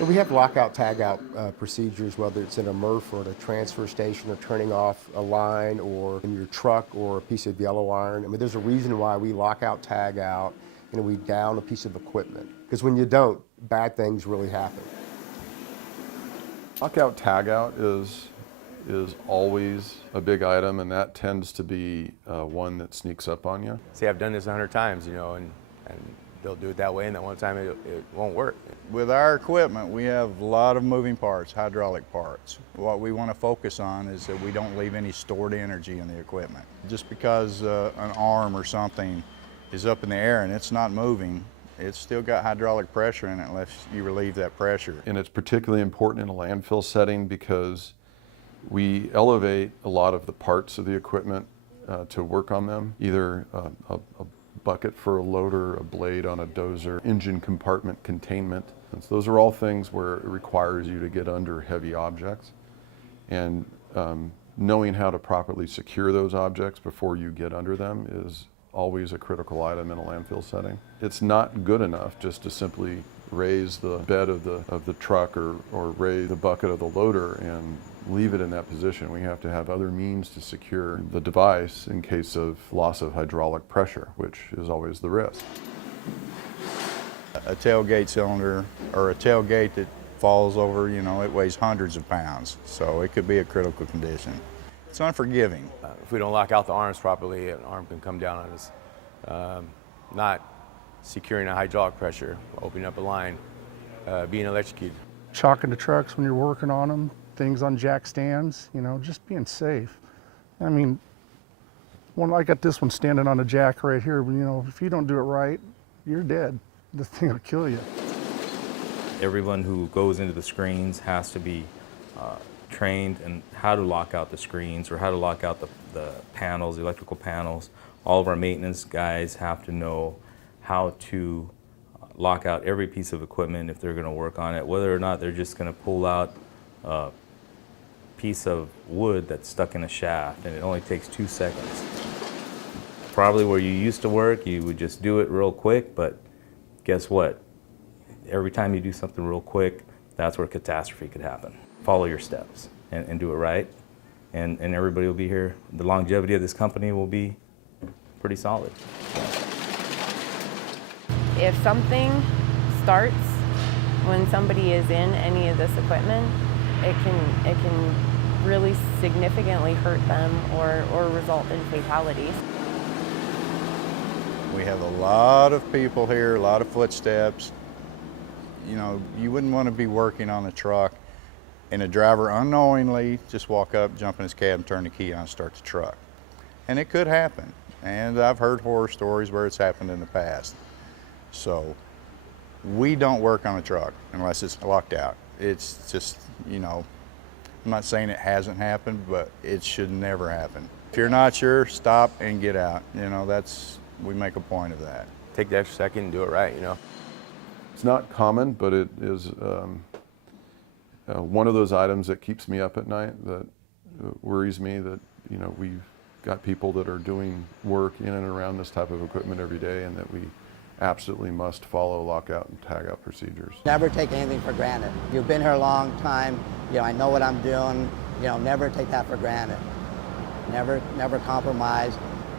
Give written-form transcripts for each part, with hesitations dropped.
And we have lockout, tagout procedures, whether it's in a MRF or at a transfer station or turning off a line or in your truck or a piece of yellow iron. I mean, there's a reason why we lock out, tag out, and we down a piece of equipment. Because when you don't, bad things really happen. Lockout, tagout is always a big item, and that tends to be one that sneaks up on you. See, I've done this 100 times, you know, and they'll do it that way, and that one time it won't work. With our equipment, we have a lot of moving parts, hydraulic parts. What we want to focus on is that we don't leave any stored energy in the equipment. Just because an arm or something is up in the air and it's not moving, it's still got hydraulic pressure in it unless you relieve that pressure. And it's particularly important in a landfill setting because we elevate a lot of the parts of the equipment to work on them, either a bucket for a loader, a blade on a dozer, engine compartment containment. And so those are all things where it requires you to get under heavy objects. And knowing how to properly secure those objects before you get under them is always a critical item in a landfill setting. It's not good enough just to simply raise the bed of the truck or raise the bucket of the loader and leave it in that position. We have to have other means to secure the device in case of loss of hydraulic pressure, which is always the risk. A tailgate cylinder or a tailgate that falls over, you know, it weighs hundreds of pounds, so it could be a critical condition. It's unforgiving. If we don't lock out the arms properly, an arm can come down on us. Not securing a hydraulic pressure, opening up a line, being electrocuted. Chalking the trucks when you're working on them, things on jack stands, you know, just being safe. I mean, I got this one standing on a jack right here, but you know, if you don't do it right, you're dead. This thing will kill you. Everyone who goes into the screens has to be trained in how to lock out the screens or how to lock out the panels, the electrical panels. All of our maintenance guys have to know how to lock out every piece of equipment if they're going to work on it, whether or not they're just going to pull out a piece of wood that's stuck in a shaft and it only takes 2 seconds. Probably where you used to work, you would just do it real quick, but guess what? Every time you do something real quick, that's where catastrophe could happen. Follow your steps and do it right, and everybody will be here. The longevity of this company will be pretty solid. If something starts when somebody is in any of this equipment, it can really significantly hurt them or result in fatalities. We have a lot of people here, a lot of footsteps. You know, you wouldn't want to be working on a truck and a driver unknowingly just walk up, jump in his cab and turn the key on and start the truck. And it could happen. And I've heard horror stories where it's happened in the past. So we don't work on a truck unless it's locked out. It's just, you know, I'm not saying it hasn't happened, but it should never happen. If you're not sure, stop and get out. You know, we make a point of that. Take the extra second and do it right, you know. It's not common, but it is one of those items that keeps me up at night, that worries me, that, you know, we've got people that are doing work in and around this type of equipment every day, and that we absolutely must follow lockout and tagout procedures. Never take anything for granted. You've been here a long time, you know, I know what I'm doing, you know, never take that for granted. Never compromise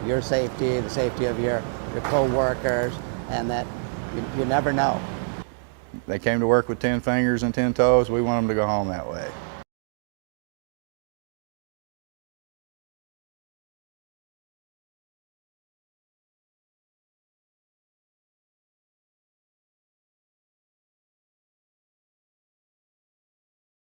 your safety, the safety of your co-workers, and that you never know. They came to work with 10 fingers and 10 toes, we want them to go home that way.